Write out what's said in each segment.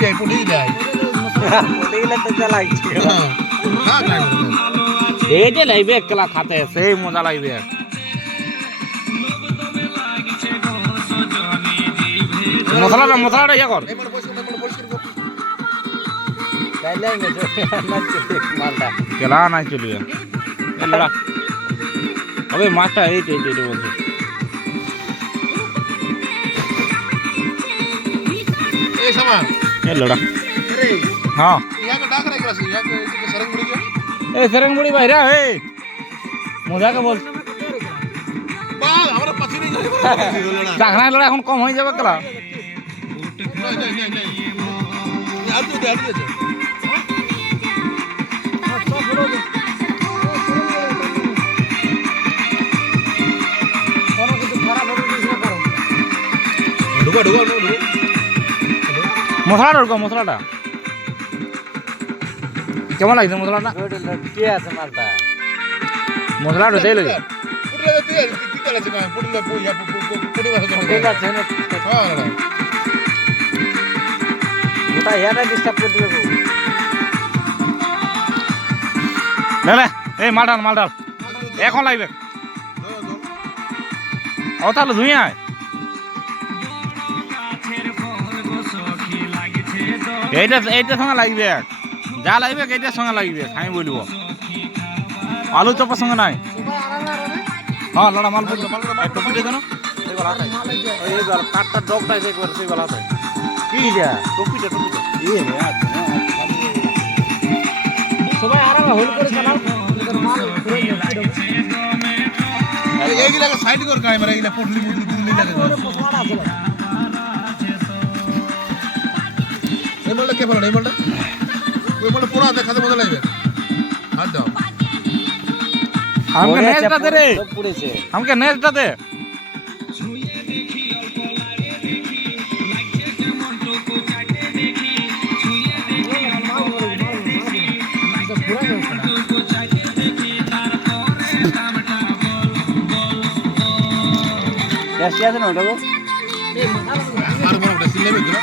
পটে পটে যায় পটে গেলে তো যা লাগছে হ্যাঁ না এই যে লাইবে একলা খাতে সেই মজা লাগবে মশলাটা ইয়ে কর এবার পরিষ্কার কর তাইলে মালটা কেলা নাই চলবে হবে মাছটা এই বলছে এই সামান এ লড়া अरे हाँ यहाँ का डाक रहा है यहाँ का सरंग मुड़ी क्या ए सरंग मुड़ी भाई रा ए मजा के बोल बाल हमारा पति नहीं जाने वाला ডাকনা লড়া এখন কম হয়ে যাবে কেলা नहीं यार तो यार दे ढुका ढुका ढुका মশলাটা কেমন লাগছে মশলাটা কি আছে মালটা মশলাটা সেই লাগে पुटला ते किती करायचं काय पुटला या पुटी वाजवतो ঠিক আছে না हां ওটা এটা ডিস্টার্ব করে দিবে লে এই মালডাল এখন লাগবে ও তাহলে ধুই আয় এইটা সঙ্গে লাগবে যা লাগবে এইটার সঙ্গে লাগবে আমি বলবো আলু চপের সঙ্গে নাই হ্যাঁ লড়া মাল টপিটা জানো এই গল কাটটা ডবটা যে করে সেই গলাতে কি যা টপিটা এই রে সবাই আরামে হোল করে চালাও মাল এইগুলা সাইড কর काय मारे এইগুলা পুটলি লাগে এই বলটা কে বলল এই বলটা ওই বলটা পুরো দেখাতে মজা লাগবে হাত দাও हमके नेटটা দে রে সব পুড়েছে हमके नेटটা দে টেস্টি আছে না ওটা গো আর বড়টা সিলেবে গেল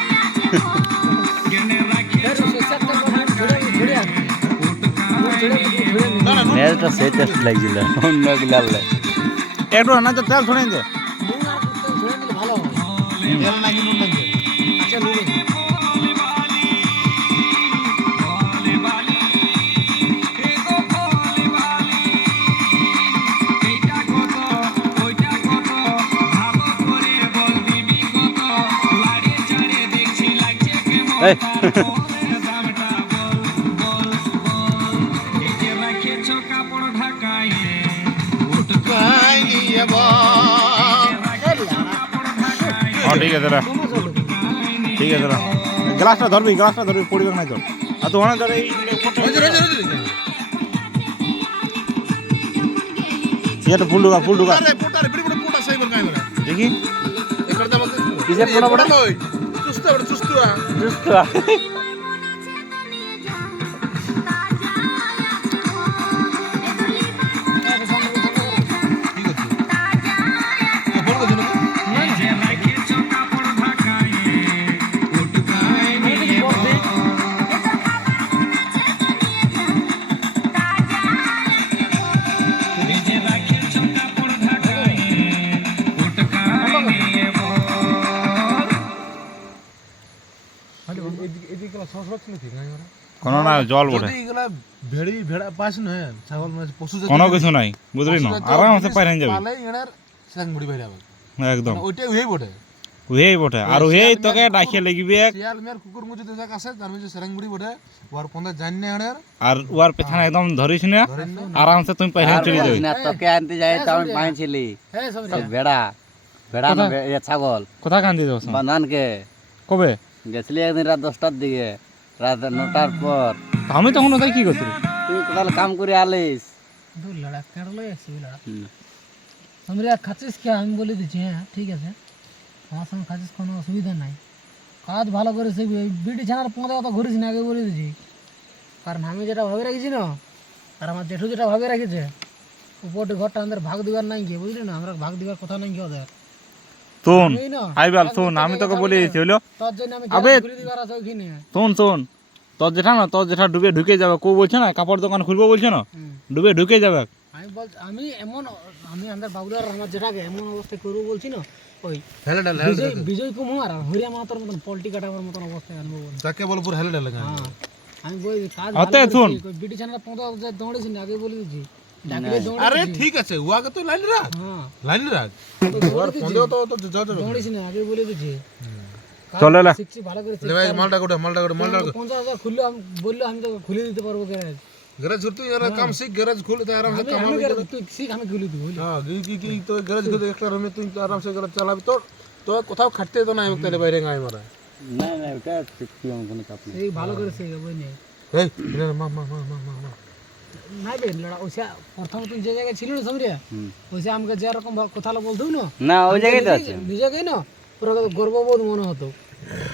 না না নেলটা সেই টেস্ট লাগছিল অন্য গিলালে একটু না তো তেল ছড়িয়ে দে এর নাকি নুন লাগে আচ্ছা নুন এই কাই নিয়ে বা হ্যাঁ ঠিক আছে রা গ্লাসটা ধরবি পড়বে না তোর আর তো অনেক ধরে রোজ এটা ফুল ঢুকা আরে পোটারে বিড়ি পোটা সাই বল কাই বলে দেখি এక్కడ দাম কিসের পোটা পোটা? লই চুস্তা চুস্তুয়া সুস্থ ঠিক আছে তো বল গো কোনো না জল বটে এগুলা ভেড়ি ভেড়া পাস না ছাগল মানে পশু কোনো কিছু নাই বুঝলি না আরামসে পাইরেন যাবি পালে এনার সেং মুড়ি বাইরে হবে একদম ওইটা ওই বটে উহেই বটে আর উহেই তোকে ডাকিয়ে লাগিবে শিয়াল মের কুকুর মুজি তো জায়গা আছে তার মধ্যে সেং মুড়ি বটে ওর পন্দা জাননে এনার আর ওর পেছনে একদম ধরিস না আরামসে তুমি পাইরেন চলে যাবি না তোকে আনতে যাই তো আমি পাইছিলি সব ভেড়া ভেড়া না ছাগল কোথা কান্দি যাস বানানকে কবে গেছিলি একদিন রাত 10টার দিকে রাত 9টার পর আমি তখন ওটাই কি করছিলি তুই কোথাও কাম করে আলিস দূর লড়া কাড়লো এসে লড়া আমরা খাচ্ছিস কি আমি বলে দিচ্ছি হ্যাঁ ঠিক আছে আমার সঙ্গে খাচ্ছিস কোনো অসুবিধা নাই কাজ ভালো করে সে বিটি ছানার পথে অত ঘুরিস না আগে বলে দিচ্ছি কারণ আমি যেটা ভাবে রেখেছি না আর আমার জেঠু যেটা ভাবে রেখেছে উপরটি ঘরটা আমাদের ভাগ দিবার নাই গিয়ে বুঝলি না আমরা ভাগ দিবার কথা নাই গিয়ে ওদের শোন এই না, আইবাল শোন আমি তোকে বলে দিয়েছি হইলো তোর জন্য আমি আবে! গ্যারেজ ঘুরে দিবার আছে ওইখানে। শোন তোর জেঠা ডুবে ঢুকে যাবে কেউ বলছে না কাপড় দোকান খুলবো বলছে না হুম। ডুবে ঢুকে যাবে আমি বলছি আমি এমন আমি আমাদের বাবুলার আমার যেটাকে এমন অবস্থা করবো বলছি না ওই হেলে ডাল বিজয় কুমার আর হরিয়া মাতার মতন পল্টি কাটাবার মতন অবস্থায় আনবো বলছি। তাকে বল পুরো হেলে ডাল হ্যাঁ আমি বলি কাজ অতএব ভালো শোন। করেছি, বিটি চ্যানেল 15 দৌড়েছি না আগে বলে দিচ্ছি ডাকলে আরে দৌড়েছি ঠিক আছে ও আগে তো লাইন রাখ হ্যাঁ লাইন রাখ ওর পন্দে তো যা যাবে দৌড়েছি না আগে বলে দিচ্ছি চলে লে। শিখছি ভালো করে লে ভাই মালটা কোটা 50,000 খুললো আমি বললো আমি তো খুলে দিতে পারবো গ্যারেজ गरज करते यार काम सीख गरज खोल तो आराम से আমি काम আমি গ্যারেজ তুই শিখ আমি খুলে দিব हां की तो गरज खोल एक बार में तुम आराम से गरज चला तो কোথাও খাটতে তো না তেলে বাইরে গায় মারা না না ওটা শিখছি আমি কোনো চাপ নেই এই ভালো করে শিখ বই নেই এই মা নাই বে লড়া ওসা প্রথম তুই যে জায়গায় ছিল না সমরিয়া হুম। ওসা আমাকে যে রকম কথা বলতো না না ওই জায়গায় তো আছে নিজেকে না পুরো গর্ববোধ মনে হতো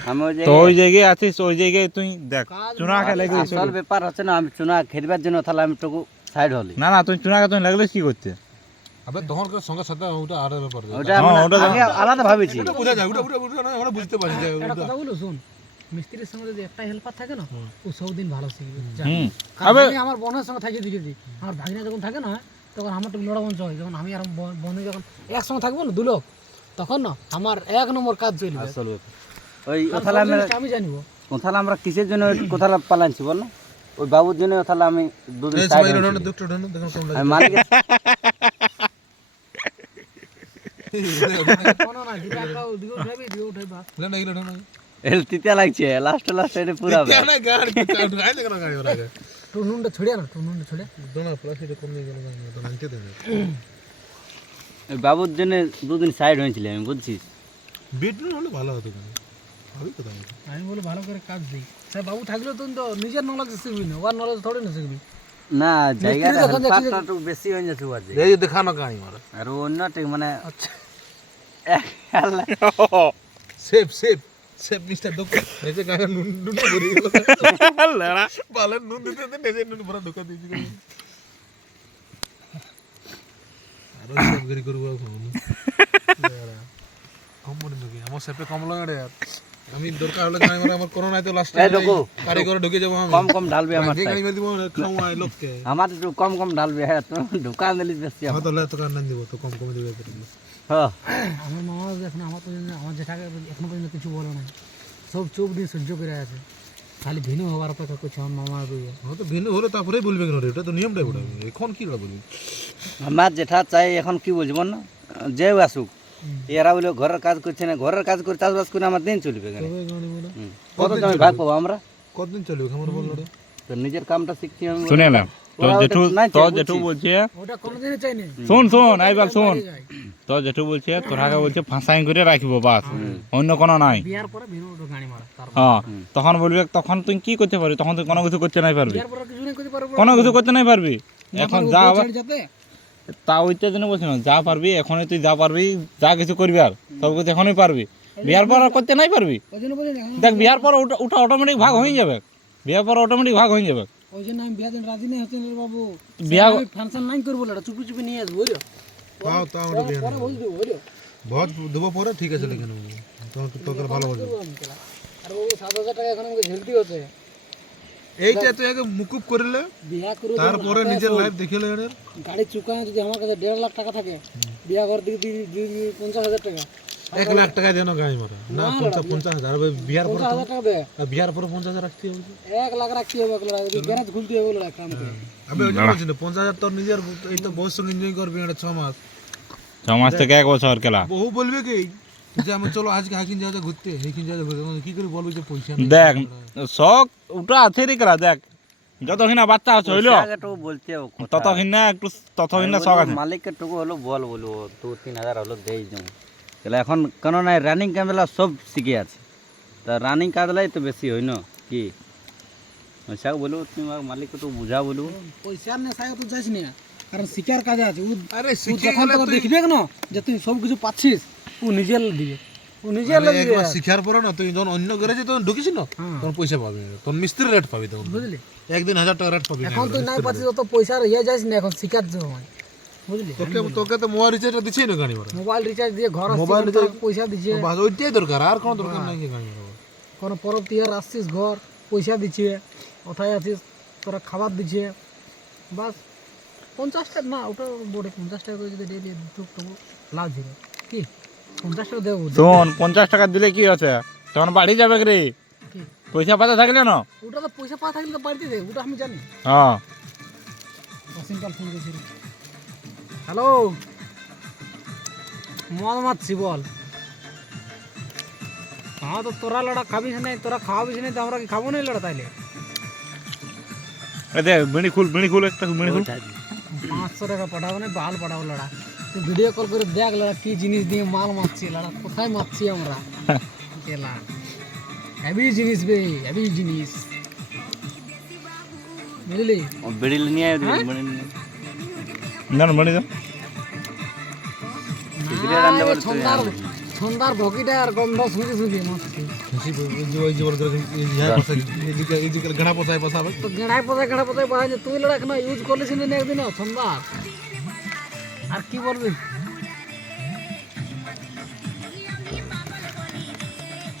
আমি ওই তো জায়গায় ওই জায়গায় আছিস ওই জায়গায় তুই দেখ কাজ চুনা খা লাগলে আসল ব্যাপার হচ্ছে না আমি চুনা খেলবার জন্য তাহলে আমি টুকু সাইড হলি না তুই চুনা খা তুই লাগলে কি করতে আবে তখন করে সঙ্গে সাথে ওটা আর ব্যাপার ওটা হ্যাঁ, মানে ওটা তো- আগে আলাদা ভাবেছি ওটা বুঝা যায় ওটা না আমরা বুঝতে পারি যে একটা কথা বলো শুন মিস্ত্রির সঙ্গে যদি একটা হেল্পার থাকে না ও সবদিন ভালো শিখবে যা। হুম কারণ আবে আমি আমার বোনের সঙ্গে থাকি দেখেছি আমার ভাগিনা যখন থাকে না তখন আমার একটু লড়া মঞ্চ হয় যখন আমি আর বোনে যখন একসঙ্গে থাকবো না দুলোক তখন না আমার এক নম্বর কাজ চলবে আসল ব্যাপার ওই কারণ ওথালে সব আমরা জিনিসটা আমি জানিব ওথালে আমরা কিসের জন্য ওই কোথালে পালাইছি বল না ওই বাবুর জন্য ওথালে আমি দুদিন এই সাইড সময় হয়েছি। রন দুটো রন দেখো কেমন আমি মালিক কোনো না যেটা একটা দিকে উঠাবি দিকে উঠাইবা লাগে না না এল তিতা লাগছে লাস্ট এটা পুরা क्या ना गाड़ के गाड़ देखो ना गाड़ी वाला টুনুনটা ছড়িয়া না টুনুনটা ছড়িয়া दोनों प्लस ये कम नहीं गया तो नानते देंगे ওই বাবুর জন্য দুদিন সাইড হয়েছিল আমি বুঝছিস বেড না হলে ভালো হতো কেন ভাবি কথা আমি বলে ভালো করে কাজ দিই স্যার বাবু থাকলে তুই তো নিজের নলেজ শিখবি না ওর নলেজ থোড়ি না শিখবি না জায়গাটা যখন দেখছি যে- হেল্পারটা একটু বেশি হয়ে যাচ্ছে ওর জায়গায়। এই যে দেখানো গাড়ি মারা আর অন্য ঠিক মানে আচ্ছা আল্লাহ, সেফ সেফ সেফ মিস্টার দোক ऐसे गाय নুন নুন ভরে গেল লড়া বালে নুন দিতে দিতে নেজে নুন ভরা ঢোকা দিয়েছি আর ওই সব গরি করব কম মনে নাকি আমার সেপে কম লাগে यार আমি দরকার হলে গাড়ি মারা আমার করোনা তো লাস্ট এই ঢোকো। কারিগর ঢুকে যাব আমি কম কম ঢালবে আমার যে তাই। গাড়ি মারি দিব খাওয়াই লোককে আমার একটু কম কম ঢালবে হ্যাঁ তো ঢুকান দিলি বেশি হ্যাঁ তো লে তো কান দিব তো কম কম দিবে হ্যাঁ আমার মামা এখন আমার পর্যন্ত আমার যেটাকে এখনো পর্যন্ত কিছু বলে নাই সব চোখ দিয়ে সহ্য করে আছে খালি ভিনু হওয়ার অপেক্ষা করছে আমার মামা দুইয়ে হ্যাঁ তো ভিন্ন হলে তারপরেই বলবে কেন রে? এটা তো নিয়মটাই বলে এখন কি বলবি আমার যেটা চাই এখন কি বলছি বল না যে আসুক এরা বলে ঘরের কাজ করছে না ঘরের কাজ করে চাষবাস করে আমার দিন চলবে কেন তবে গাড়ি বলে হুম। কত জমি ভাগ পাবো আমরা কতদিন চলবে খামার বল রে তো নিজের কামটা শিখছি আমি বলে। শুনে এলাম তোর ওরা জেঠু ওটা নাই তোর চাই, জেঠু বুঝছিস? বলছে ওটা কোনোদিনই চাই না শোন আইবাল শোন যায়। তোর জেঠু বলছে তোরাকে বলছে ফাঁসাই করে রাখিব বাস অন্য কোনো নাই বিয়ার পরে ভিনু ওটা গাড়ি মারা তারপর হ্যাঁ তখন বলবি তখন তুই কি করতে পারবি তখন তুই কোনো কিছু করতে নাই পারবি বিয়ার পরে কিছু নাই করতে পারবো কোনো কিছু করতে নাই পারবি এখন যা আবার যাতে তা ওইটার জন্য বলছি না যা পারবি এখনই তুই যা পারবি যা কিছু করবি আর সব কিছু এখনই পারবি বিয়ার পর আর করতে নাই পারবি ওই জন্য বলি এখন দেখ বিয়ার পর ওটা অটোমেটিক ভাগ হয়ে যাবে বিয়ার পর অটোমেটিক ভাগ হয়ে যাবে ওই জন্য আমি বিয়া দিন রাজি নেই হচ্ছেন রে বাবু বিয়া আমি ফাংশন নাই করবো না চুপি চুপি নিয়ে আসবো বুঝলো তাও তাও ওটা বিয়ে পরে বল দিব বুঝলো বহুত দেবো পরে ঠিক আছে লিখে নেবো তোকে ভালো বলবো আর ও 7,000 টাকা এখন আমাকে ঝেলতে হচ্ছে এইটা তুই আগে মুকুব করলে বিয়া করে তারপরে নিজের লাইফ দেখিলে এর গাড়ি চুকায় যদি আমার কাছে 1.5 লাখ টাকা থাকে বিয়া ঘর দিকে দিবি 50,000 টাকা 1 লাখ টাকা দেন গাড়ি মারা না 50,000 বিয়ার পরে 50,000 টাকা দে বিয়ার পরে 50,000 রাখতে হবে 1 লাখ রাখতে হবে ওগুলো গ্যারেজ খুলতে হবে ওগুলো একটা আমাকে আবে ওই জন্য বলছি না 50,000 তোর নিজের এই তো বহুত সঙ্গে এনজয় করবি এটা 6 মাস 6 মাস থেকে 1 বছর কেলা বহু বলবে কি যে আমি চলো আজকে হাকিন যাওয়া ঘুরতে হাকিন যাওয়া ঘুরতে কি করে বলবি যে পয়সা নেই দেখ শখ ওটা আছে রে করা দেখ যতক্ষণ না বাচ্চা আছে হইলো আগে তো বলছে ও কথা। ততক্ষণ না একটু ততক্ষণ না আমি শখ বলবো, আছে মালিককে টুকু হলো বল বলবো 2-3 হাজার হলো দেই যাবো তাহলে এখন কেন নাই রানিং ক্যামেরা সব শিখে আছে তা রানিং কাজলাই তো বেশি হয় না কি আচ্ছা বলবো তুমি আমার মালিককে তো বুঝা বলবো পয়সার নেশায় তো যাইস না কারণ শিকার কাজে আছে আরে ও শিখে যখন গেলে তোকে তুই দেখবে না যে তুই সব কিছু পাচ্ছিস ও নিজের দিবে ও নিজের আরে দিবে একবার শিখার পরে না তুই যখন অন্য গ্যারেজে তখন ঢুকিস না তখন পয়সা পাবি তখন মিস্ত্রি রেট পাবি তখন বুঝলি একদিন 1,000 টাকা রেট পাবি এখন তুই নাই পাচ্ছিস অত পয়সার ইয়ে যাইস না এখন শিকার সময় বুঝলি? তোকে তোকে তো মোবাইল রিচার্জটা দিচ্ছেই না গাড়ি মারা মোবাইল রিচার্জ দিয়ে ঘর আসছে, মোবাইল কোনো রিচার্জ- পয়সা দিচ্ছে, বাস ওইটাই দরকার, আর কোনো দরকার নাই কি গাড়ি মারা। কোনো পরব তিয়ার আসছিস ঘর পয়সা দিচ্ছে, কোথায় আছিস তোরা খাবার দিচ্ছে, বাস 50 টাকা না, ওটা বোর্ডে 50 টাকা করে যদি ডেলি টুকটুকু লাভ ছিল কি 50 টাকা দেবো শোন 50 টাকা দিলে কি আছে, তখন বাড়ি যাবে রে, কি? পয়সা পাতা থাকলে না। ওটা তো পয়সা পাওয়া থাকলে তো বাড়িতে দেয়, ওটা আমি জানি। হ্যাঁ ওয়াশিংটন ফোন করেছিল, হ্যালো মদ মারছি বল। হ্যাঁ তো তোরা লড়া খাবিস নাই, তোরা খাওয়াবিস নাই তো আমরা কি খাবো না লড়া তাইলে? এ দেখ বিড়ি খুল একটা বিড়ি খুল। 500 টাকা পাঠাবো না, বাল পাঠাবো লড়া। তুই ভিডিও কল করে দেখ লড়া কি জিনিস দিয়ে মাল মারছি লড়া, কোথায় মারছি আমরা কেলা। হেভি জিনিস বে, হেভি জিনিস বুঝলি? বিড়ি নিয়ে আয়, হ্যাঁ? বিড়ি নিয়ে। না বিড়ি দাও। খিচুড়ি রান্না বলতে সন্ধ্যার ভকিটার গন্ধ শুঁকে শুঁকে মারছি। ওই যে ওর এইদিকে ঘাড়া পোষায় পোষাবে তো গেঁড়ায় পোতায় বাড়াই, তুই লড়া এখন ইউজ করলিস না একদিন সন্ধ্যার, আর কি বলবি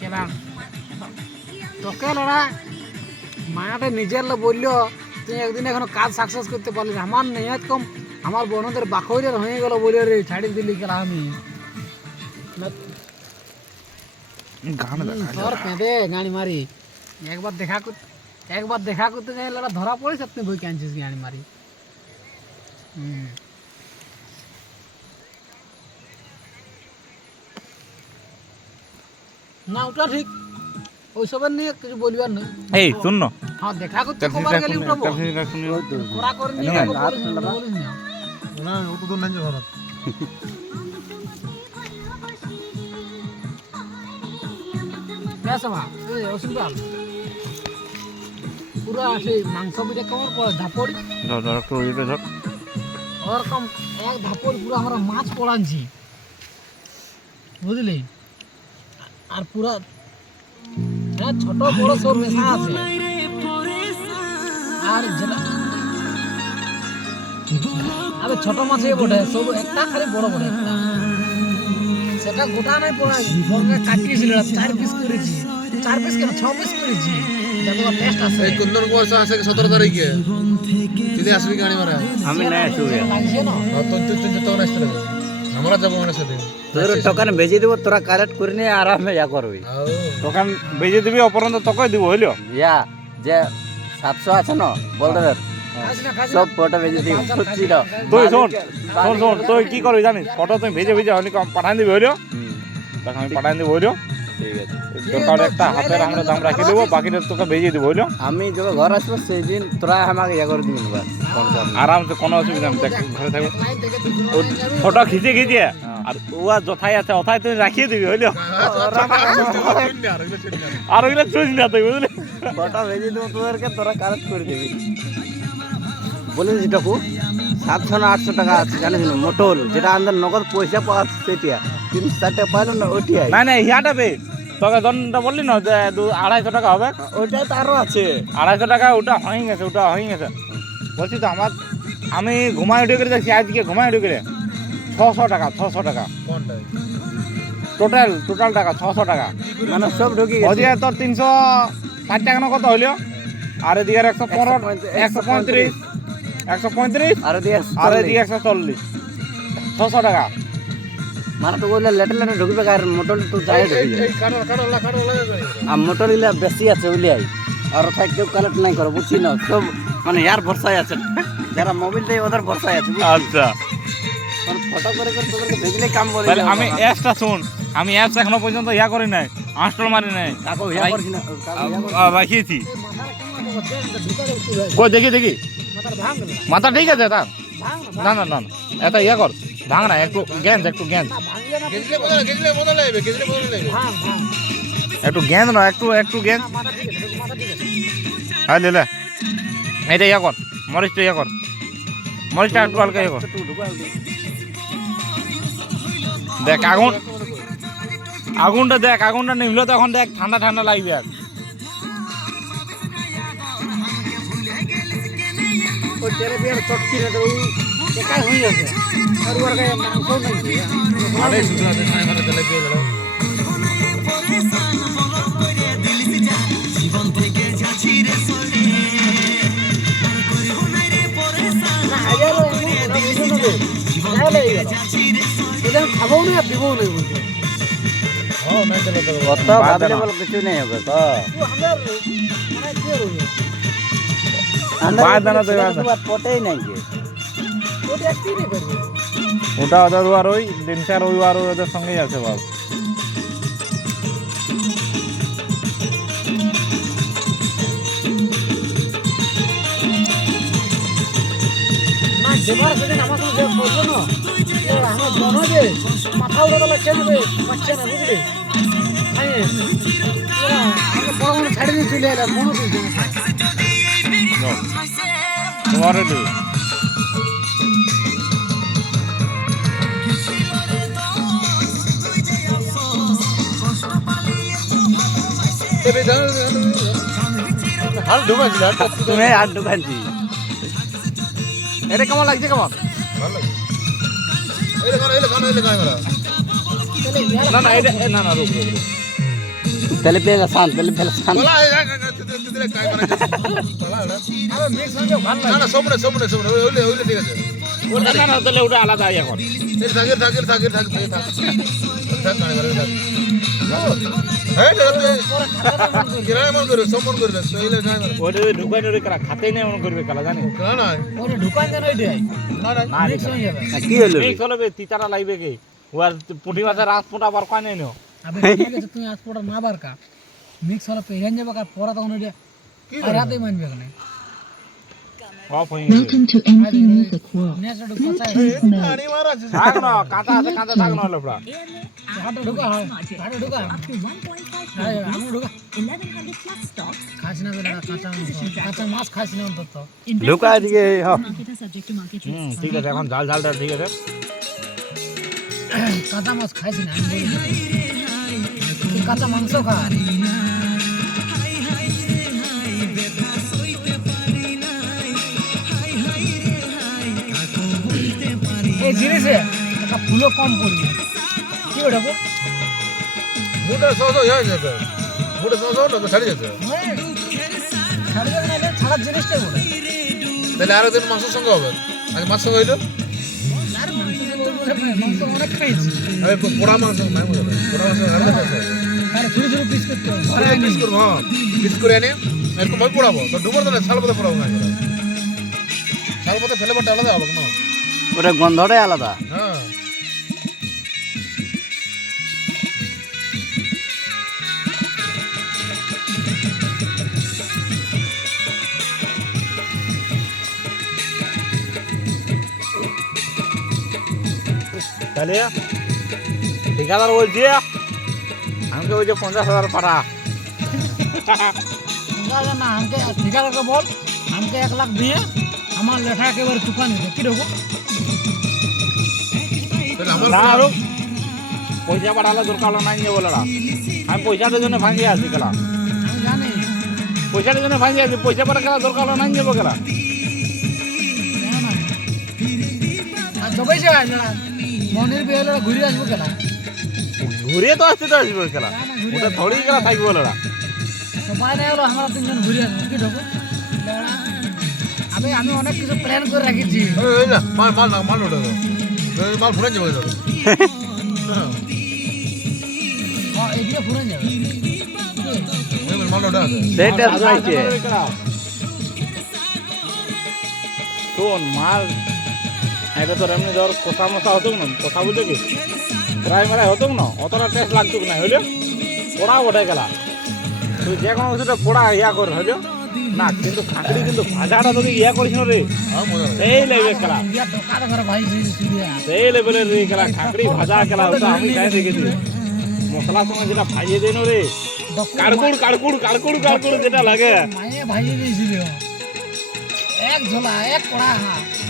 কেলা। তোকে লড়া মায়াটা নিজের লো বললো, তুই একদিন এখনো কাজ সাকসেস করতে পারলি না। আমার নিয়ত কম, আমার বোনদের বাকইরের হয়ে গেল বলে রে ছাড়ি দিলি কেলা আমি। গান দেখা তোর পেঁদে গাড়ি মারি, একবার দেখা করতে যাই লড়া ধরা পড়িস, আপনি বই ক্যানছিস গাড়ি মারি। না ওটা ঠিক, ওইসবের নিয়ে কিছু বলবার নেই। এই শুন না, হ্যাঁ দেখা করতে কবার গেলি উঠাবো, ওরা করে নিয়ে বলিস না। না ও তো দূর নাই যে ঘর বেশ মা এই অসুবিধা পুরা সেই মাংস পিঠে কেমন পড়ে ধাপড়ি একটু ওইটা ধর। ওরকম এক ধাপড়ি পুরো আমরা মাছ পড়াচ্ছি বুঝলি, আর পুরা হ্যাঁ ছোট বড় সব মেশা আছে। আর যেটা আরে ছোট মাছে বটে সব একটা খালি বড় বড় একটা, সেটা গোটা নাই পড়া বর্গা কাটিয়েছিল 4 পিস করেছি, 4 পিস কেন 6 পিস করেছি, দেখো টেস্ট আছে। এই কুন্দন বর্ষ আছে 17 তারিখে যদি আসবি গাড়ি মারা আমি নাই আসবে, লাগছে না তুই তখন আসতে লাগবে, আমরা যাবো মানে সাথে তোর দোকানে বেজে দিব, তোরা কালেক্ট করে নিয়ে আরামে যা করবি। দোকান বেজে দিবি, অপরন্ত তোকে দিব হইলো। ইয়া যে 700 আছে না বলতে ধর, সব ফটো বেজে দিব বুঝছি না। তুই শোন তুই কি করবি জানিস, ফটো তুই ভেজে হলে পাঠান দিবি হইলো, তখন আমি পাঠান দিব হইলো। ঠিক আছে, দরকার একটা হাতের আমরা দাম রাখি দেবো, বাকিটা তোকে ভেজে দিব হইলো। আমি যবে ঘর আসবো সেই দিন তোরা আমাকে ইয়া করে দিবি বাস। আরামসে কোনো অসুবিধা নেই, দেখ ঘরে থাকবো। ফটো খিচে আর ওয়া যথাই আছে অথায় তুই রাখিয়ে দিবি হইলো, আর ওইগুলো চুজ না তুই বুঝলি। ফটো ভেজে দেবো তোদেরকে, তোরা কালেক্ট করে দিবি। বলিস যেটাকু 700 না 800 টাকা আছে জানিস না, মোটল যেটা আমাদের নগদ পয়সা পাওয়া সেটিয়া 3-4 টাকা পাইলো না ওটিআই। না হিয়াটা বে তোকে দনটা বললি না যে 200-250 টাকা হবে, ওইটা তো আরো আছে 250 টাকা ওটা হয়ে গেছে। বলছি তো আমি ঘুমাই উঠে করে দেখছি আজকে ঘুমাই উঠে করে 600 টাকা টোটাল টাকা 600 টাকা, মানে সব ঢুকে গেছে। ওদিকে তোর 360 টাকা না কত হইলো, আর এদিকে 135 আর দিয়ে আর এদিকে 140, 600 টাকা। মানে তো বললে লেটে ঢুকবে, আর মোটর তো যাই ঢুকে যাবে। আর মোটর ইলা বেশি আছে উলিয়াই, আর ওথায় কেউ কালেক্ট নাই করে বুঝছি না, সব মানে ইয়ার ভরসায় আছে, যারা মোবাইল দেয় ওদের ভরসায় আছে। আচ্ছা মানে ফটো করে তোদেরকে ভেজলে কাম বলে তাহলে আমি অ্যাপসটা শুন, আমি অ্যাপস এখনো পর্যন্ত ইয়া করি নাই, আনস্টল মারি নাই, কাকু ইয়া করছি না, কাকু ইয়া করছি। রাখিয়েছি। মাথার কেমন কই দেখি মাথার ভাঙ গেল মাথা ঠিক আছে তার, ভাঙ না এটা ইয়া কর, ভাঙ না, একটু গেঁদ না ভাঙলে না, গেজলে বদল লাগবে ভাঙ একটু গেঁদ না, একটু গেঁদ। মাথা ঠিক আছে, মাথা ঠিক আছে। হ্যাঁ লে এইটা ইয়া কর, মরিচটা ইয়া কর, মরিচটা একটু হালকা ইয়া কর। দেখ আগুনটা দেখ, আগুনটা নিভলো তখন দেখ ঠান্ডা লাগবে। আর ওই তেরে বিয়ার চটকি না তো একাই হয়ে যাবে আর ওর গায়ে মাংস নাই আরে শুধু আছে সাই মানে তেলে দিয়ে দাও না হাজারো এমন কথা বলছো না তাহলে এটা খাবো না আর দিবও না বলছো হ্যাঁ না চলো তো কত ভাবলে বল কিছু নেই হবে তো আমার মানে কি হবে বাদ দানা দেবে পটেই নাই কি ওটা কি নেই করবে ওটা ওদের আর ওই দিন চার রবিবার ওদের সঙ্গেই আছে বাস না যেবার সেদিন আমার সঙ্গে যে করলো না আমার মনে যে মাথা উড়াতে লাগছে না পাচ্ছে না বুঝলি আমি বড় মনে ছাড়ি দিয়ে চলে এলাম মনে করছি তোমার রেডি এবে দাও হাল ঢুকাইছিল তুমি আর দোকানছি এটা কেমন লাগছে কেমন ভালো এলে কান মেরা না না এটা না না রুক রুক তেলে পেলে শান্ত তেলে পেলে শান্ত বলা দিলে কাই মানে বলা আরে মিক্স হয়ে ভালো না না সামনে ওইলে ঠিক আছে ওটা না না তাহলে ওটা আলাদা এখন থাক থাক হ্যাঁ কিরায় মন করে সম্মান করে তো এইলে যাই মানে ওটা ঢুকাই নড়ে করা খাতেই না মনে করবে কালা জানি না না ওটা ঢুকান দেন ওইটাই না না না মিক্স হয়ে যাবে কি হলো এই চলবে তিতারা লাগবে কি ওর পুঁটি মাছের রাত পোটা আবার কয় নাই নো আবে ঠিক আছে তুই আজ পড়া না বারকা মিক্স হলে পেরেন যাবে আর পড়া তখন ওইটা আর রাতেই মানবে না অফ হয়ে গেছে Welcome to NC Music World. নেচা ঢুকা চাই আনি মারা আছে থাক না কাঁচা আছে কাঁচা থাক না লোপড়া হাতে ঢুকা হয় হাতে ঢুকা আরে আমি ঢুকা খাস না বেলা কাঁচা মাছ খাস না অন্তত ঢোকা দিকে হ্যাঁ ঠিক আছে এখন ঝাল ঝালটা ঠিক আছে কাঁচা মাছ খাইছি না আমি বলি তুই কাঁচা মাংস খা এই জিনিসে একটা ফুলও কম পড়বে কি ওটা গো মুটা সহজ হয়ে যাবে মুটা সহজ না ছাড়ি যাবে ছাড়া যাবে না ছাড়ার জিনিসটাই বলে তাহলে আরো দিন মাংসের সঙ্গে হবে আজ মাছ সঙ্গে হইলো আর মাংস অনেক খাইছি আরে পোড়া মাছ নাই মজা পোড়া মাছ আলাদা আছে আর ছোট ছোট পিস করতে হবে আরে পিস করব হ্যাঁ পিস করে আনি এরকম ভাবে পোড়াবো তো ডুবর দিলে শাল পথে পোড়াবো না শাল পথে ফেলে বড় আলাদা হবে না ওটা গন্ধটাই আলাদা হ্যাঁ তাহলে ঠিকাদার বলছি আমাকে ওই যে 50,000 পাঠা না আমাকে ঠিকাদারকে বল আমাকে 1 লাখ দিয়ে আমার লেখা একেবারে চুকা নিতে কি দেবো তাহলে আমার না আরো পয়সা পাঠালে দরকার হলো নাই বলে আমি পয়সাটার জন্য ভাঙিয়ে আছি খেলা আমি জানি পয়সাটার জন্য ভাঙিয়ে আছি পয়সা পাঠা খেলা দরকার হলো নাই যাবো খেলা জানো না আর জবাই যায় না মনের বিয়ে ঘুরে আসবো কেনা ঘুরে তো আসতে খেলা না, না, ঘুরে ওটা থোড়ি খেলা থাকবে বলে সবাই না হলো আমরা 3 জন ঘুরে আসবো কি ঢোকো আমি অনেক কিছু প্ল্যান করে রাখেছি এই না মাল ওটা মাল ফুরে যাবে তো এদিকে ফুরে যাবে মাল ওটা আছে সেটা চাইছে শোন মাল এটা তোর এমনি ধর কষা মশা হতো না কথা বুঝতে কি প্রায় মেলায় হতো না অতটা টেস্ট লাগতো না হইলে পোড়া ওঠে গেলা তুই যে কোনো কিছুটা পোড়া ইয়া কর হইলো না কিন্তু খাঁকড়ি কিন্তু ভাজাটা তোকে ইয়া করিস না রে হ্যাঁ মজা লাগে সেই লেভেল খেলা ইয়া দোকান ঘরে ভাই সুবিধা সেই লেভেলের রে খেলা খাঁকড়ি ভাজা খেলা ওটা আমি খাই দেখেছি মশলার সঙ্গে যেটা ভাজিয়ে দেন রে কাড়কুড় যেটা লাগে মায়ে ভাই দিয়েছিল এক ঝোলা এক কড়া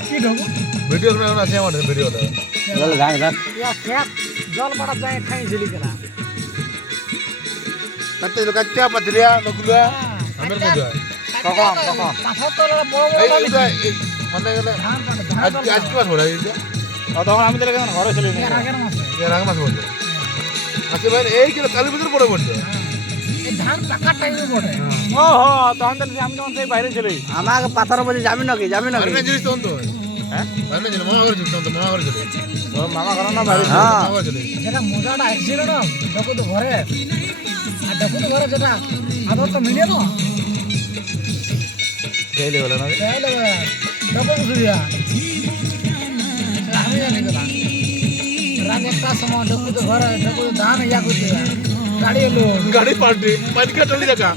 কি ঢোকো ভিডিও করে আছে আমাদের ভিডিওটা চল গান গান ইয়া খেত জল পাড়া যায় খাইছিলি কেনা কাটতে কাটতে পাতরিয়া নকুলা আমের মজা কখন পাথর তো বড় বড় এই মানে গেলে ধান কাটে আজ কি মাস পড়ে এইটা? তখন আমি তাহলে কেন ঘরে চলে এর আগের মাসে এর আগে মাস পড়ে। আচ্ছা ভাই এই কি কালী পুজোর পরে পড়ছে? এই ধান পাকার টাইমে পড়ে ও হো তখন তাহলে আমি তখন সেই বাইরে চলে আমাকে পাথার বলছে যাবি নাকি আর না জিনিস তখন তো হ্যাঁ আর না জিনিস মামা করে চলছে তখন মামা করে চলে ও মামা ঘর না বাইরে হ্যাঁ মামা চলে যেটা মজাটা আসছিল না দেখো তো ঘরে আর দেখো তো ঘরে যেটা আদর তো মিলে না খেলে গেল না তাহলে দেখো বুঝিয়া আমি জানি গেলাম রাত একটা সময় দেখো তো ঘরে দেখো তো ধান ইয়া করতে গাড়ি এলো গাড়ি পাল্টে মানকা টলি দেখা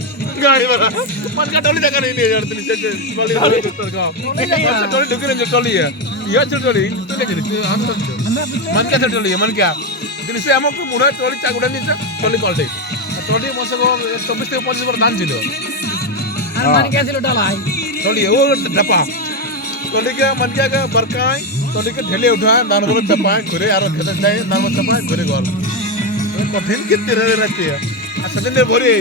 গাড়ি মারা মানকা টলি দেখা नहीं नहीं यार तनी से टली टली ढुके नहीं टली है या चल टली तो ले चली हम तो मन क्या टली है मन क्या दिन से हमको मुड़ा टली चागुड़ा नहीं टली पाल्टे टली मसे को 24 থেকে 25 বার দান ছিল আর মানে কে ছিল ডালাই टली वो डपा टली के मन क्या का बरकाय टली के ढेले उठाए दान बोले चपाए घरे यार खेत जाए दान बोले चपाए घरे घर कठिन कितने रहते हैं अच्छा दिन भरे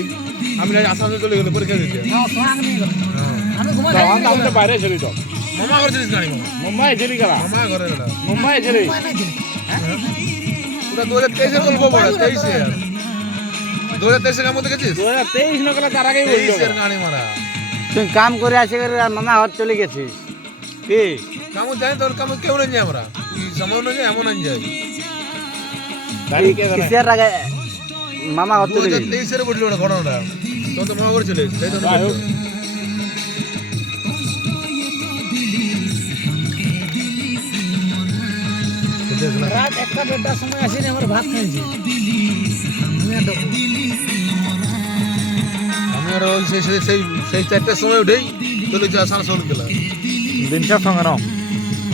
আমি আসামে চলে গেলে পরীক্ষা দিতে না সোয়াং নিয়ে গেল আমি ঘুমা যাই তখন আমি তো বাইরে চলে তো মামা ঘর জিনিস গাড়ি মুম্বাই চলে গেল মামা ঘরে গেল মুম্বাই চলে পুরা 2023 এর গল্প বড় 23 এর 2023 এর মধ্যে গেছিস 2023 নকলা তার আগেই বললো 23 এর গাড়ি মারা তুই কাম করে আসে করে আর মামা ঘর চলে গেছিস কি কামু জানি তোর কামু কেউ না যায় আমরা সময় না যায় এমন না যায় গাড়ি কে জানে কিসের আগে মামা ঘর চলে গেছিস 2023 এর বললি ওটা ঘটনাটা তো তো মামা ঘরে চলে সেই তো যাই হোক। রাত একটা দেড়টার সময় আসি আমরা ভাত খাইছি আমি আর দেখো আমি আর ওই সেই সেই সেই সেই চারটার সময় উঠেই চলে যা সারা সব গেল দিনটার সঙ্গে নাও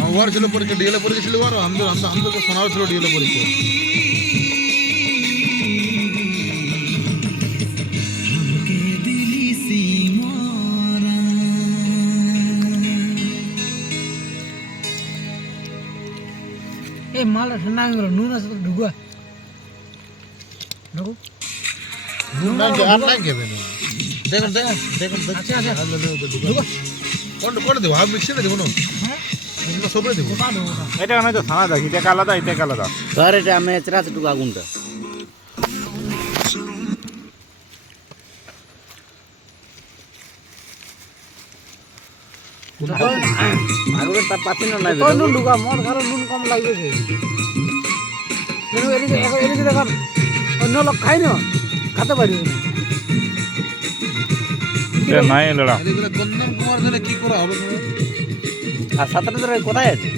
আমার ওয়ার ছিল পরীক্ষা ডিএলএ পরীক্ষা ছিল আর আমাদের শোনাও ছিল ডিএলএ পরীক্ষা এই মাল ঠান্ডা হয়ে গেল নুন আছে তো ঢুকুয়া ঢুকু না আর নাই কেবে না দেখুন দেখুন আচ্ছা আচ্ছা ঢুকু কোন দেবো হাফ মিক্সিতে দেবো না হ্যাঁ এগুলো সবরে দেবো গোটা ঢুকু এটা কেন তো থানা দেখি এটা আলাদা এটা আলাদা ধর এটা আমি চেরাচটুকু আগুনটা আগুনের তার পাচ্ছি না নাই কই নুন ঢুকা মোর ঘরে নুন কম লাগবে কিন্তু এদিকে এদিকে দেখো অন্য লোক খাই না খেতে পারি না এটা নাই লড়া এগুলো গন্ধম কুমার ধরে কি করা হবে আর সাতটা ধরে কোথায় আছে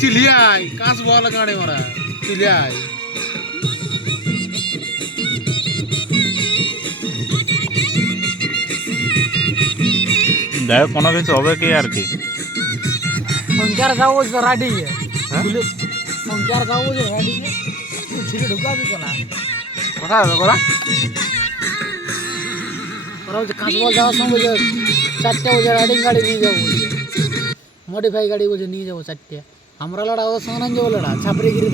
চিলিয়াই কাঁচ বলা গাড়ি মারা চিলিয়াই যাই হোক কোনো কিছু হবে কি আর কি पंचार गाँव जो राडी है पंचार गाँव जो राडी है ছিড়ে ঢুকা भी कला কোথায় হবে করা ওরা যে কাঁচবল যাওয়ার সময় যে 4টা বজে রাইডিং গাড়ি নিয়ে যাবো মডিফাই গাড়ি বলছে নিয়ে যাবো 4টা আমরা লড়া ওর সঙ্গে যাবো লড়া ছাপড়ি গিরি